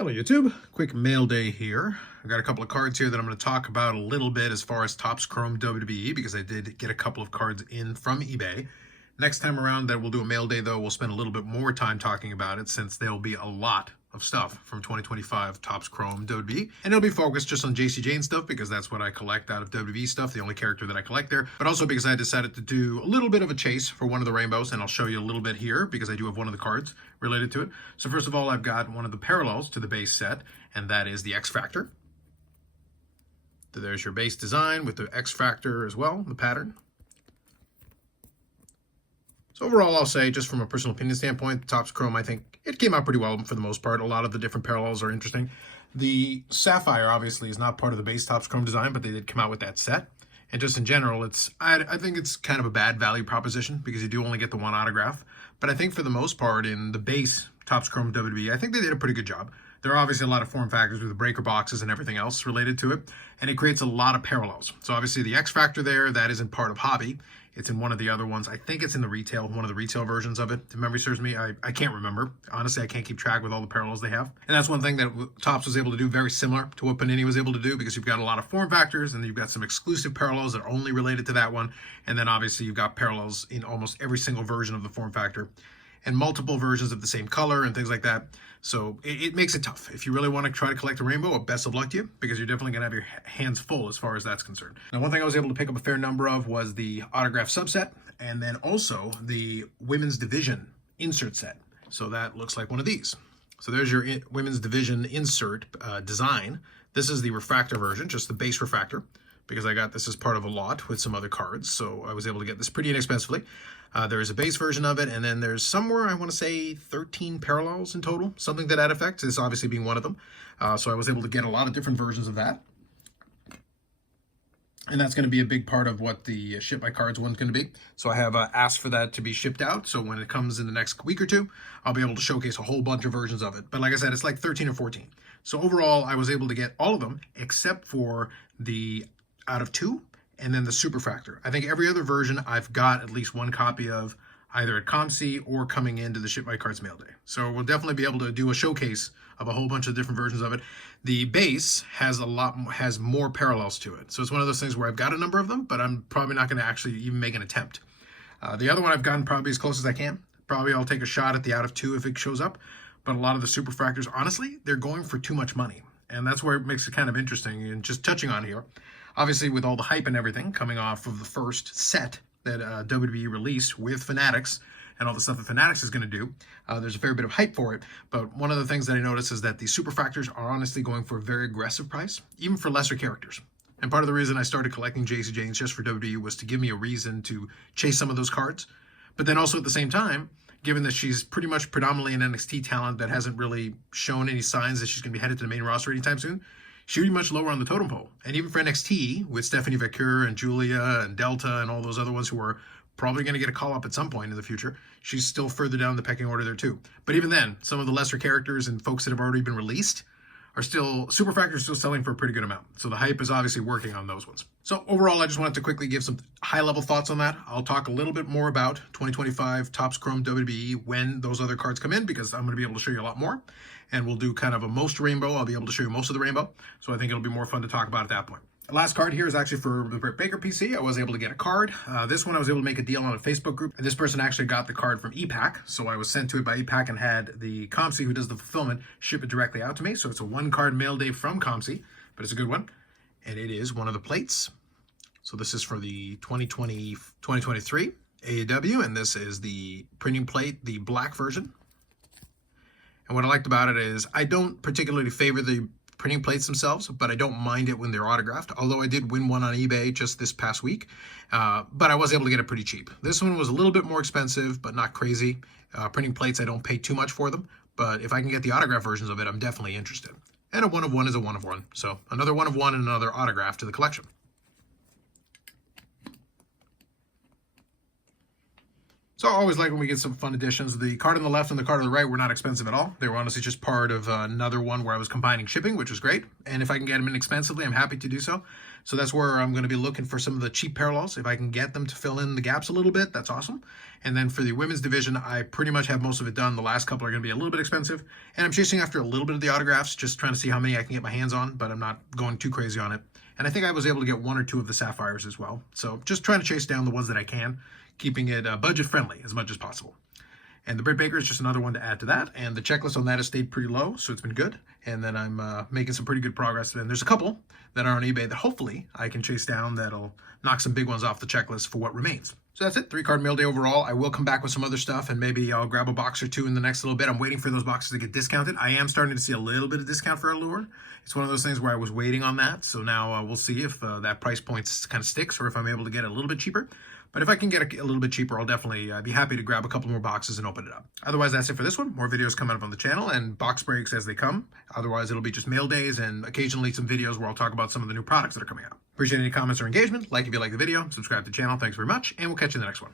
Hello YouTube, quick mail day here. I've got a couple of cards here that I'm going to talk about a little bit as far as Topps Chrome WWE because I did get a couple of cards in from eBay. Next time around that we'll do a mail day though, we'll spend a little bit more time talking about it since there'll be a lot of stuff from 2025 Topps Chrome WWE, and it'll be focused just on Jacy Jayne stuff because that's what I collect out of WWE stuff, the only character that I collect there, but also because I decided to do a little bit of a chase for one of the rainbows, and I'll show you a little bit here because I do have one of the cards related to it. So first of all, I've got one of the parallels to the base set, and that is the X Factor. So there's your base design with the X Factor as well, the pattern. So overall, I'll say, just from a personal opinion standpoint, Topps Chrome, I think it came out pretty well for the most part. A lot of the different parallels are interesting. The Sapphire, obviously, is not part of the base Topps Chrome design, but they did come out with that set. And just in general, I think it's kind of a bad value proposition because you do only get the one autograph. But I think for the most part, in the base Topps Chrome WWE, I think they did a pretty good job. There are obviously a lot of form factors with the breaker boxes and everything else related to it, and it creates a lot of parallels. So obviously the X Factor there, that isn't part of Hobby. It's in one of the other ones. I think it's in the retail, one of the retail versions of it. If memory serves me, I can't remember. Honestly, I can't keep track with all the parallels they have. And that's one thing that Topps was able to do very similar to what Panini was able to do, because you've got a lot of form factors and you've got some exclusive parallels that are only related to that one. And then obviously you've got parallels in almost every single version of the form factor and multiple versions of the same color and things like that. So it makes it tough. If you really want to try to collect a rainbow, best of luck to you, because you're definitely going to have your hands full as far as that's concerned. Now, one thing I was able to pick up a fair number of was the autograph subset, and then also the women's division insert set. So that looks like one of these. So there's your women's division insert design. This is the refractor version, just the base refractor, because I got this as part of a lot with some other cards. So I was able to get this pretty inexpensively. There is a base version of it, and then there's somewhere, I want to say 13 parallels in total, something to that effect, this obviously being one of them. So I was able to get a lot of different versions of that. And that's going to be a big part of what the Ship My Cards one's going to be. So I have asked for that to be shipped out. So when it comes in the next week or two, I'll be able to showcase a whole bunch of versions of it. But like I said, it's like 13 or 14. So overall, I was able to get all of them except for the out of 2 and then the Superfractor. I think every other version I've got at least one copy of, either at COMC or coming into the Ship My Cards mail day. So we'll definitely be able to do a showcase of a whole bunch of different versions of it. The base has more parallels to it. So it's one of those things where I've got a number of them, but I'm probably not going to actually even make an attempt. The other one I've gotten probably as close as I can. Probably I'll take a shot at the out of 2 if it shows up. But a lot of the Superfractors, honestly, they're going for too much money. And that's where it makes it kind of interesting. And just touching on here, obviously with all the hype and everything coming off of the first set that WWE released with Fanatics and all the stuff that Fanatics is going to do, there's a fair bit of hype for it. But one of the things that I noticed is that the Superfractors are honestly going for a very aggressive price, even for lesser characters. And part of the reason I started collecting Jacy Jaynes just for WWE was to give me a reason to chase some of those cards. But then also at the same time, given that she's pretty much predominantly an NXT talent that hasn't really shown any signs that she's going to be headed to the main roster anytime soon, she'd be much lower on the totem pole. And even for NXT, with Stephanie Vaquer and Julia and Delta and all those other ones who are probably going to get a call-up at some point in the future, she's still further down the pecking order there too. But even then, some of the lesser characters and folks that have already been released are still, Superfractor is still selling for a pretty good amount. So the hype is obviously working on those ones. So overall, I just wanted to quickly give some high-level thoughts on that. I'll talk a little bit more about 2025 Topps Chrome WWE when those other cards come in, because I'm going to be able to show you a lot more. And we'll do kind of a most rainbow. I'll be able to show you most of the rainbow. So I think it'll be more fun to talk about at that point. The last card here is actually for the Britt Baker PC. I was able to get a card. This one I was able to make a deal on a Facebook group. And this person actually got the card from ePack. So I was sent to it by ePack and had the COMC, who does the fulfillment, ship it directly out to me. So it's a one-card mail day from COMC, but it's a good one. And it is one of the plates. So this is for the 2023 AEW, and this is the printing plate, the black version. And what I liked about it is I don't particularly favor the printing plates themselves, but I don't mind it when they're autographed, although I did win one on eBay just this past week, but I was able to get it pretty cheap. This one was a little bit more expensive, but not crazy. Printing plates, I don't pay too much for them, but if I can get the autograph versions of it, I'm definitely interested. And a one of one is a one of one, so another one of one and another autograph to the collection. So I always like when we get some fun additions. The card on the left and the card on the right were not expensive at all. They were honestly just part of another one where I was combining shipping, which was great. And if I can get them inexpensively, I'm happy to do so. So that's where I'm going to be looking for some of the cheap parallels. If I can get them to fill in the gaps a little bit, that's awesome. And then for the women's division, I pretty much have most of it done. The last couple are going to be a little bit expensive. And I'm chasing after a little bit of the autographs, just trying to see how many I can get my hands on, but I'm not going too crazy on it. And I think I was able to get 1 or 2 of the sapphires as well. So just trying to chase down the ones that I can, keeping it budget friendly as much as possible. And the Britt Baker is just another one to add to that. And the checklist on that has stayed pretty low, so it's been good. And then I'm making some pretty good progress. And there's a couple that are on eBay that hopefully I can chase down that'll knock some big ones off the checklist for what remains. So that's it, 3-card mail day overall. I will come back with some other stuff, and maybe I'll grab a box or 2 in the next little bit. I'm waiting for those boxes to get discounted. I am starting to see a little bit of discount for Allure. It's one of those things where I was waiting on that. So now we'll see if that price point kind of sticks or if I'm able to get it a little bit cheaper. But if I can get a little bit cheaper, I'll definitely be happy to grab a couple more boxes and open it up. Otherwise, that's it for this one. More videos coming up on the channel and box breaks as they come. Otherwise, it'll be just mail days and occasionally some videos where I'll talk about some of the new products that are coming out. Appreciate any comments or engagement. Like if you like the video, subscribe to the channel. Thanks very much, and we'll catch you in the next one.